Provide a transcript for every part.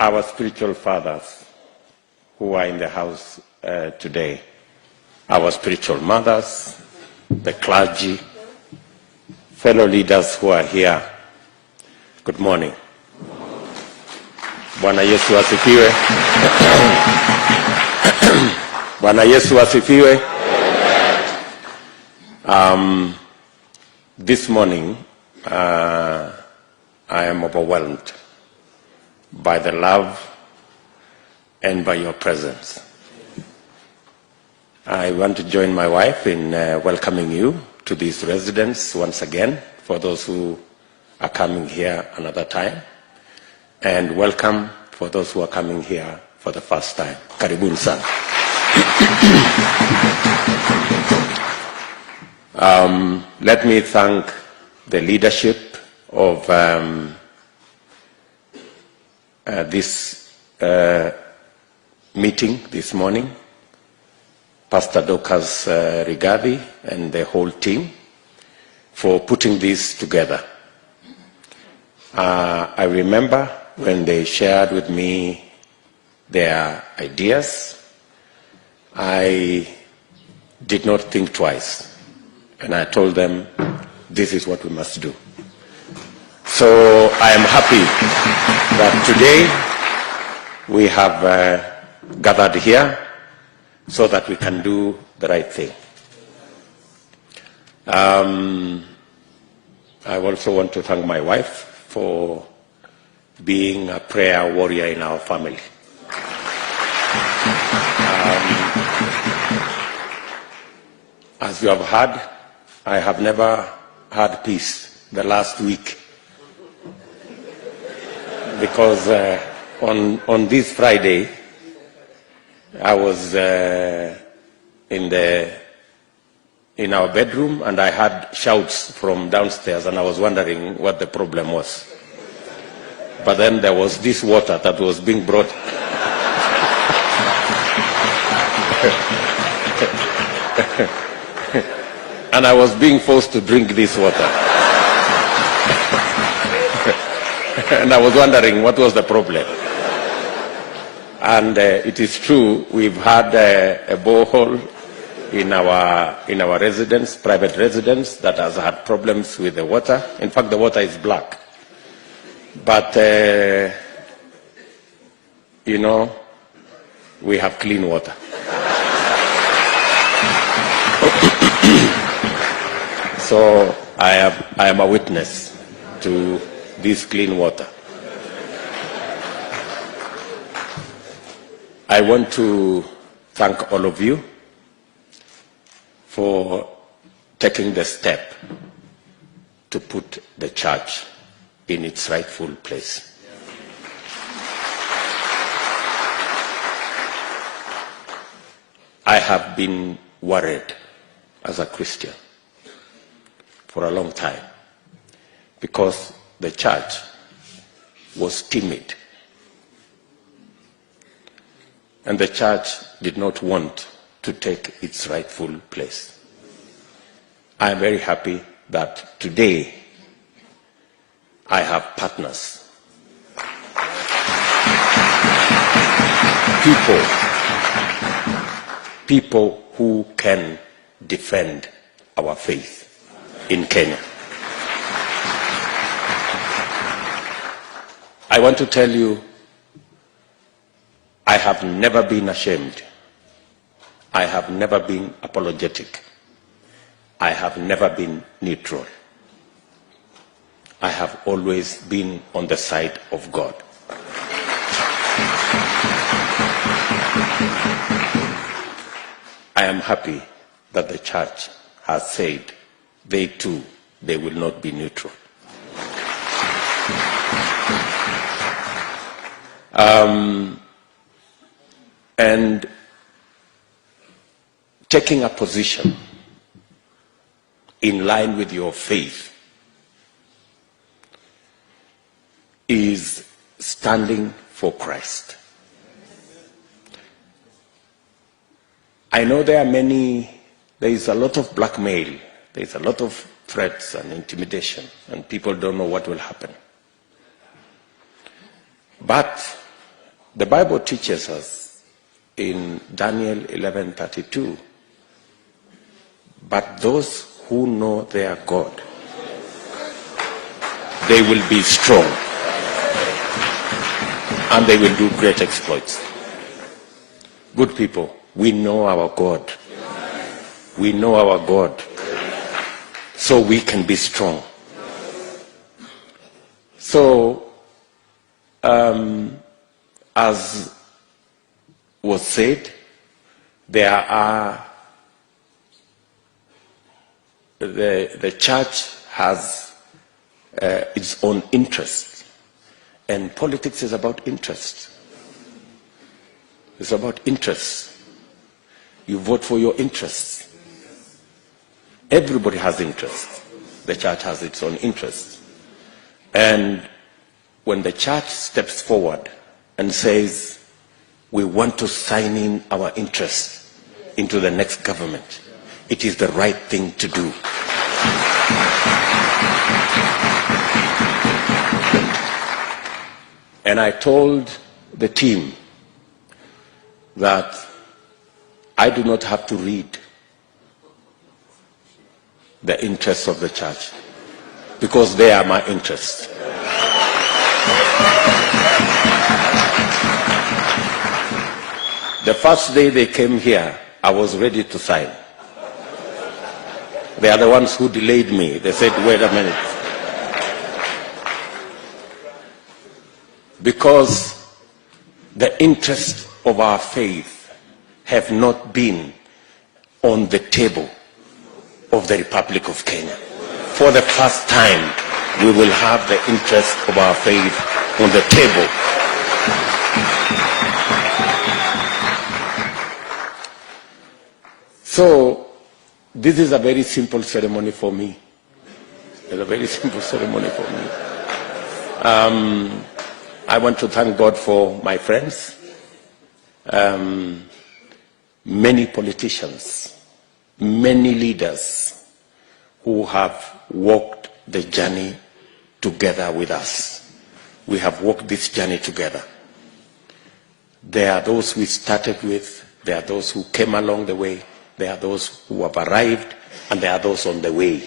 our spiritual fathers who are in the house today, our spiritual mothers, the clergy, fellow leaders who are here, good morning. Bwana Yesu asifiwe. Bwana Yesu asifiwe. This morning, I am overwhelmed by the love and by your presence. I want to join my wife in welcoming you to this residence once again, for those who are coming here another time, and welcome for those who are coming here for the first time. Karibuni sana. Let me thank the leadership of this meeting this morning, Pastor Dokas Rigathi and the whole team, for putting this together. I remember when they shared with me their ideas, I did not think twice. And I told them, this is what we must do. So I am happy that today we have gathered here so that we can do the right thing. I also want to thank my wife for being a prayer warrior in our family. As you have heard, I have never had peace the last week, because on this Friday I was in our bedroom and I had shouts from downstairs and I was wondering what the problem was. But then there was this water that was being brought. And I was being forced to drink this water. And I was wondering what was the problem. And it is true, we've had a borehole in our residence, private residence, that has had problems with the water. In fact, the water is black. But, you know, we have clean water. So I am a witness to this clean water. I want to thank all of you for taking the step to put the church in its rightful place. I have been worried as a Christian for a long time, because the church was timid. And the church did not want to take its rightful place. I am very happy that today I have partners. People who can defend our faith in Kenya. I want to tell you, I have never been ashamed. I have never been apologetic. I have never been neutral. I have always been on the side of God. I am happy that the church has said they too, they will not be neutral. And taking a position in line with your faith is standing for Christ. I know there is a lot of blackmail, there is a lot of threats and intimidation, and people don't know what will happen. But The Bible teaches us in Daniel 11:32, but those who know their God, they will be strong and they will do great exploits. Good people, we know our God. We know our God, so we can be strong. So, as was said, there are the church has its own interests, and politics is about interest. It's about interests. You vote for your interests. Everybody has interests. The church has its own interests. And when the church steps forward and says, we want to sign in our interests into the next government, it is the right thing to do. And I told the team that I do not have to read the interests of the church, because they are my interests. The first day they came here, I was ready to sign. They are the ones who delayed me. They said, wait a minute. Because the interests of our faith have not been on the table of the Republic of Kenya. For the first time, we will have the interests of our faith on the table. So, this is a very simple ceremony for me. It's a very simple ceremony for me. I want to thank God for my friends, many politicians, many leaders who have walked the journey together with us. We have walked this journey together. There are those we started with, there are those who came along the way, there are those who have arrived, and there are those on the way.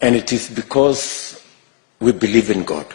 And it is because we believe in God.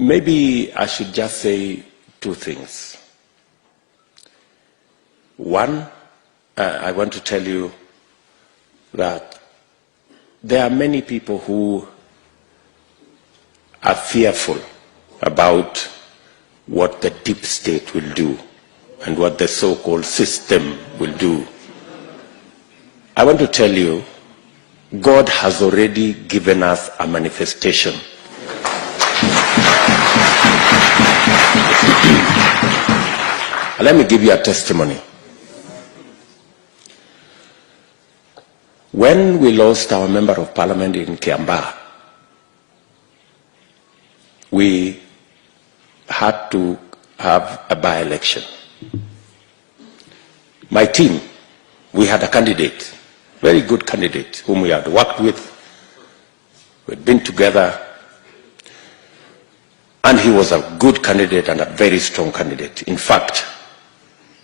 Maybe I should just say two things. One, I want to tell you that there are many people who are fearful about what the deep state will do and what the so-called system will do. I want to tell you, God has already given us a manifestation. Let me give you a testimony. When we lost our member of parliament in Kiambaa, we had to have a by-election. My team, we had a candidate, very good candidate, whom we had worked with. We had been together, and he was a good candidate and a very strong candidate. In fact,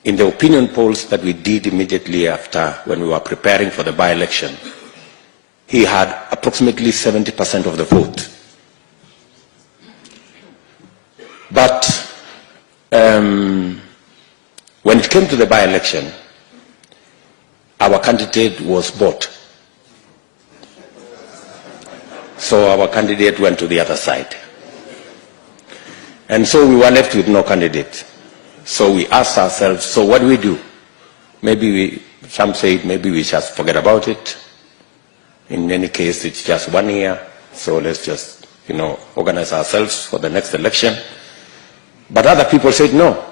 in the opinion polls that we did immediately after, when we were preparing for the by-election, he had approximately 70% of the vote. But when it came to the by-election, our candidate was bought. So our candidate went to the other side. And so we were left with no candidate. So we asked ourselves, so what do we do? Maybe some say maybe we just forget about it. In any case, it's just 1 year. So let's just, organize ourselves for the next election. But other people said, no.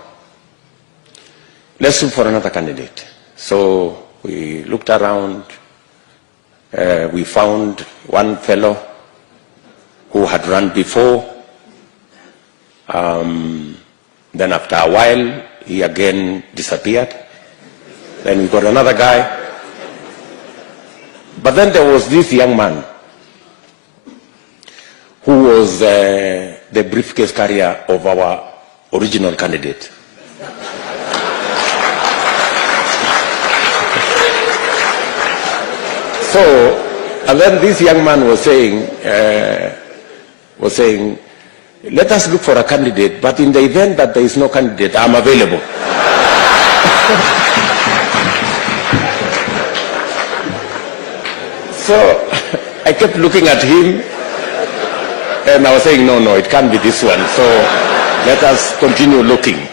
Let's look for another candidate. So we looked around. We found one fellow who had run before. Then after a while, he again disappeared. Then we got another guy. But then there was this young man who was the briefcase carrier of our original candidate. So, and then this young man was saying, let us look for a candidate, but in the event that there is no candidate, I'm available. So I kept looking at him, and I was saying, no, it can't be this one. So let us continue looking.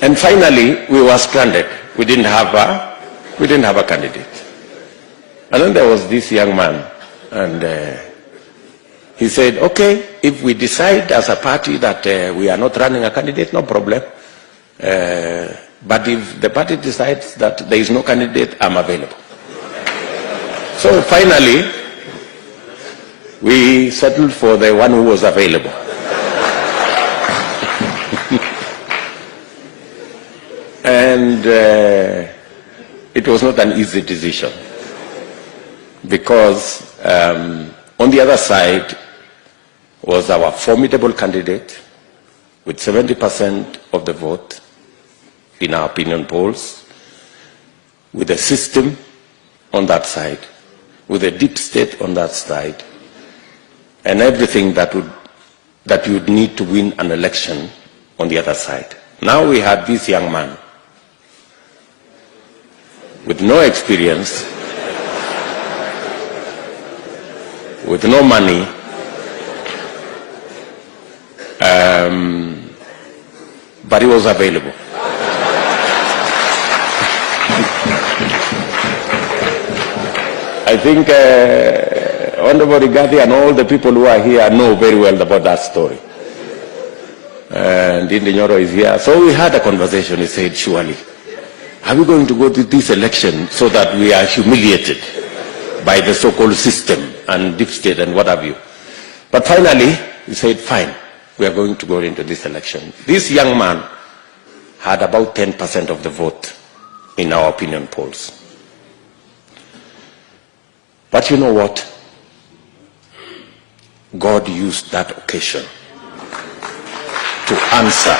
And finally, we were stranded. We didn't have a candidate. And then there was this young man, and he said, okay, if we decide as a party that we are not running a candidate, no problem. But if the party decides that there is no candidate, I'm available. So finally, we settled for the one who was available. And it was not an easy decision, because on the other side was our formidable candidate with 70% of the vote in our opinion polls, with a system on that side, with a deep state on that side, and everything that you'd need to win an election on the other side. Now we had this young man with no experience, with no money, but he was available. I think Honorable Rigathi and all the people who are here know very well about that story. And Ndindi Nyoro is here. So we had a conversation. He said, surely, are we going to go to this election so that we are humiliated by the so-called system and deep state and what have you? But finally, he said, fine, we are going to go into this election. This young man had about 10% of the vote in our opinion polls. But you know what? God used that occasion to answer.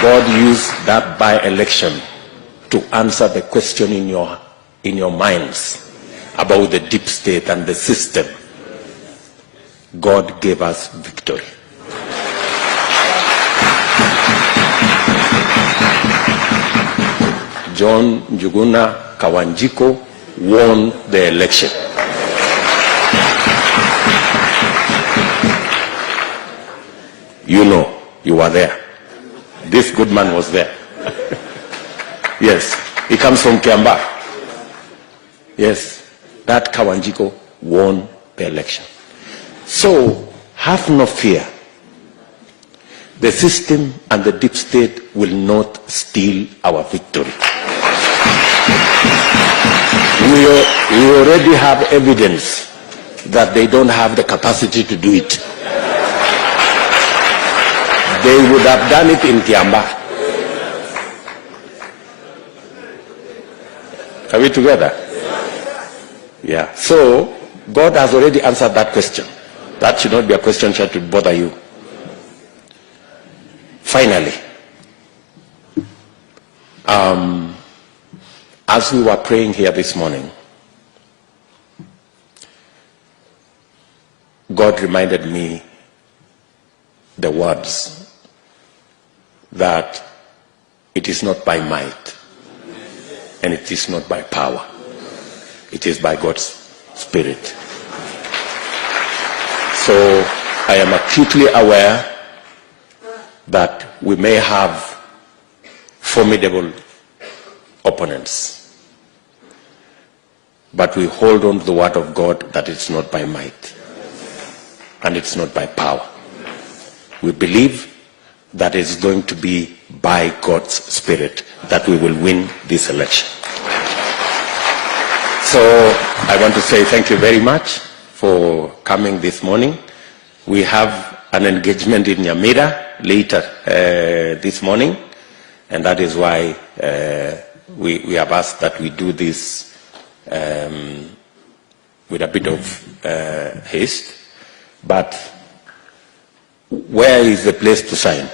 God used that by-election to answer the question in your minds about the deep state and the system. God gave us victory. John Njuguna Kawanjiko won the election. You know, you were there. This good man was there. Yes, he comes from Kiamba. Yes, that Kawanjiko won the election. So, have no fear. The system and the deep state will not steal our victory. We already have evidence that they don't have the capacity to do it. They would have done it in Kiamba. Are we together? Yeah. So, God has already answered that question. That should not be a question that should bother you. Finally, as we were praying here this morning, God reminded me the words that it is not by might and it is not by power. It is by God's Spirit. So I am acutely aware that we may have formidable opponents, but we hold on to the word of God that it's not by might and it's not by power. We believe that it's going to be by God's Spirit that we will win this election. So I want to say thank you very much for coming this morning. We have an engagement in Nyamira later this morning, and that is why we have asked that we do this with a bit of haste, but where is the place to sign?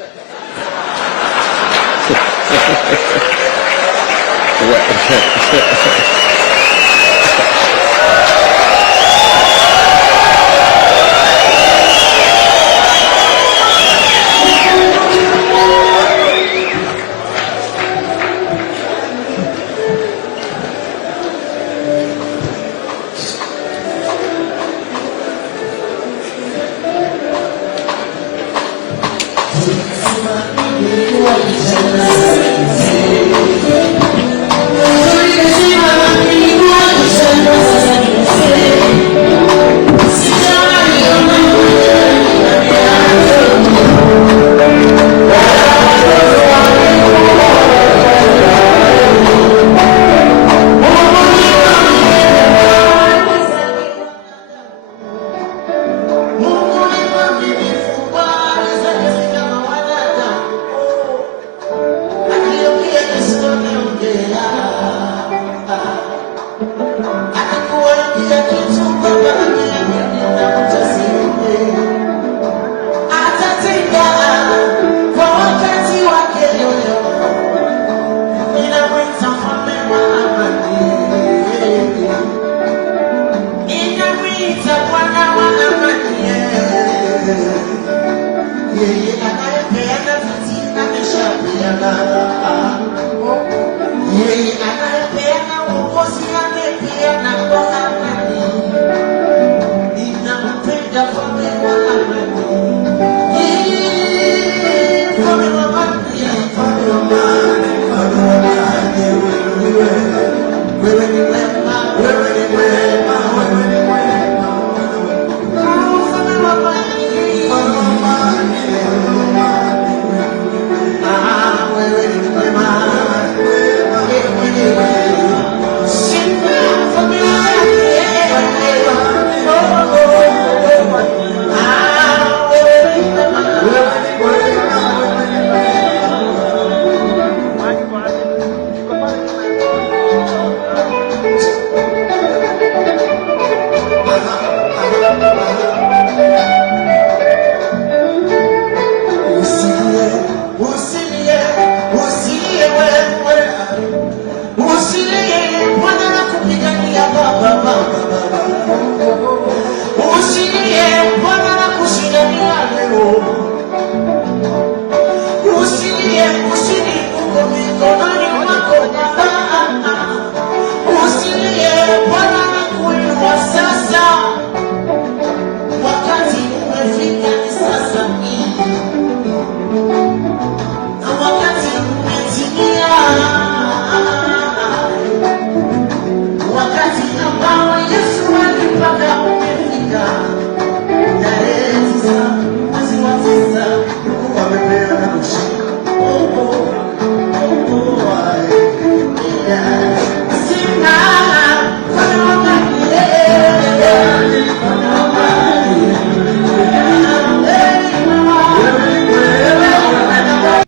Yeah.